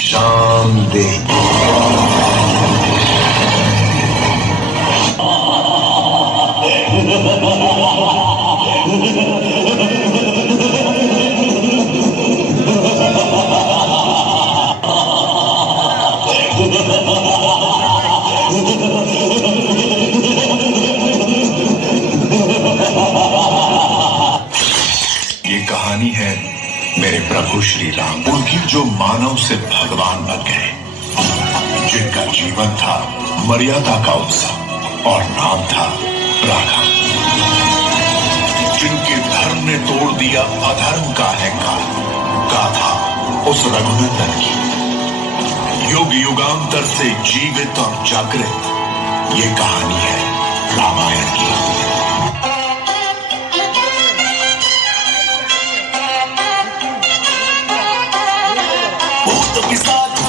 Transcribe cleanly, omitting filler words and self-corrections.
शाम दे। ये कहानी है मेरे प्रभु श्री राम, उनकी जो मानव से भगवान बन गए, जिनका जीवन था मर्यादा का उत्सव और नाम था राघव, जिनके धर्म ने तोड़ दिया अधर्म का अहंकार। गाथा उस रघुनंदन की, युग युगांतर से जीवित और जागृत ये कहानी है रामायण की। भूत पिशाच